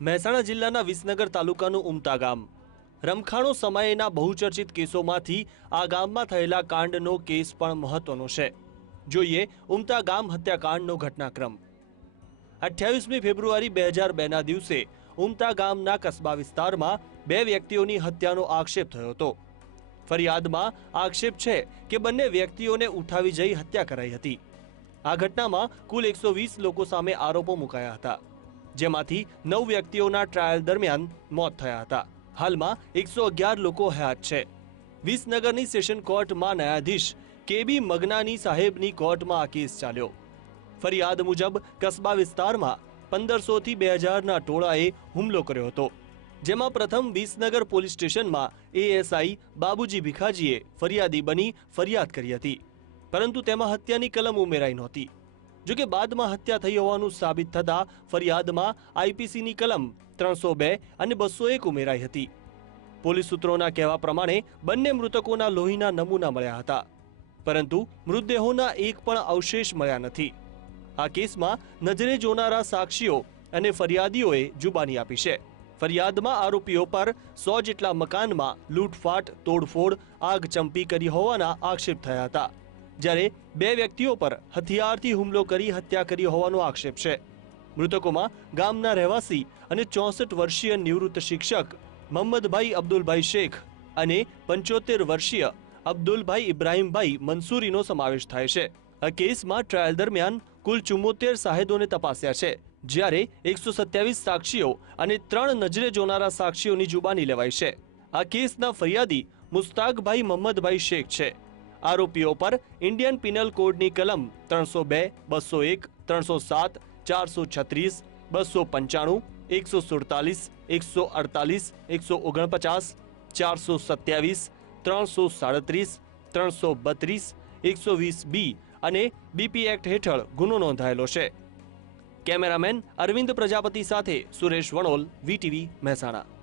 મહેસાણા જિલ્લાના વિસનગર તાલુકાનું ઉમતા ગામ. રમખાણો સમયેના બહુચર્ચિત કેસોમાંથી આ ગામમાં થયેલા કાંડનો કેસ પણ મહત્વનો છે. જોઈએ ઉમતા ગામ હત્યાકાંડનો ઘટનાક્રમ. અઠ્યાવીસમી ફેબ્રુઆરી બે હજાર બેના દિવસે ઉમતા ગામના કસ્બા વિસ્તારમાં બે વ્યક્તિઓની હત્યાનો આક્ષેપ થયો હતો. ફરિયાદમાં આક્ષેપ છે કે બંને વ્યક્તિઓને ઉઠાવી જઈ હત્યા કરાઈ હતી. આ ઘટનામાં કુલ એકસો વીસ લોકો સામે આરોપો મુકાયા હતા. જેમાંથી નવ વ્યક્તિઓના ટ્રાયલ દરમિયાન મોત થયા હતા. હાલમાં એકસો અગિયાર લોકો હયાત છે. વિસનગરની સેશન કોર્ટમાં ન્યાયાધીશ કેબી મગનાની સાહેબની કોર્ટમાં આ કેસ ચાલ્યો. ફરિયાદ મુજબ કસ્બા વિસ્તારમાં પંદરસોથી બે હજારના ટોળાએ હુમલો કર્યો હતો. જેમાં પ્રથમ વિસનગર પોલીસ સ્ટેશનમાં એએસઆઈ બાબુજી ભીખાજીએ ફરિયાદી બની ફરિયાદ કરી હતી. પરંતુ તેમાં હત્યાની કલમ ઉમેરાઈ નહોતી. જોકે બાદમાં હત્યા થઈ હોવાનું સાબિત થતા ફરિયાદમાં આઈપીસીની કલમ ત્રણસો બે અને બસો એક ઉમેરાઈ હતી. પોલીસ સૂત્રોના કહેવા પ્રમાણે બંને મૃતકોના લોહીના નમૂના મળ્યા હતા. પરંતુ મૃતદેહોના એક પણ અવશેષ મળ્યા નથી. આ કેસમાં નજરે જોનારા સાક્ષીઓ અને ફરિયાદીઓએ જુબાની આપી છે. ફરિયાદમાં આરોપીઓ પર સો જેટલા મકાનમાં લૂંટફાટ, તોડફોડ, આગ ચંપી કરી હોવાના આક્ષેપ થયા હતા. જ્યારે બે વ્યક્તિઓ પર હથિયારથી હુમલો કરી હત્યા કરી હોવાનો આક્ષેપ છે. મૃતકોમાં ગામના રહેવાસી અને ચોસઠ વર્ષીય નિવૃત્ત શિક્ષક મોહમ્મદભાઈ અબ્દુલભાઈ શેખ અને પંચોતેર વર્ષીય અબ્દુલભાઈ ઇબ્રાહીમભાઈ મંસૂરીનો સમાવેશ થાય છે. આ કેસમાં ટ્રાયલ દરમિયાન કુલ ચુમ્મોતેર સાહેદોને તપાસ્યા છે, જ્યારે એકસો સત્યાવીસ સાક્ષીઓ અને ત્રણ નજરે જોનારા સાક્ષીઓની જુબાની લેવાઈ છે. આ કેસના ફરિયાદી મુસ્તાકભાઈ મોહમ્મદભાઈ શેખ છે. આરોપીઓ પર ઇન્ડિયન પિનલ કોડની કલમ ત્રણસો બે, બસો એક, ત્રણસો સાત, ચારસો છત્રીસ, બસો પંચાણું, એકસો સુડતાલીસ, એકસો અડતાલીસ, એકસો ઓગણપચાસ, ચારસો સત્યાવીસ, ત્રણસો સાડત્રીસ, ત્રણસો બત્રીસ, એકસો વીસ બી અને બીપી એક્ટ હેઠળ ગુનો નોંધાયેલો છે. કેમેરામેન અરવિંદ પ્રજાપતિ સાથે સુરેશ વણોલ, વીટીવી મહેસાણા.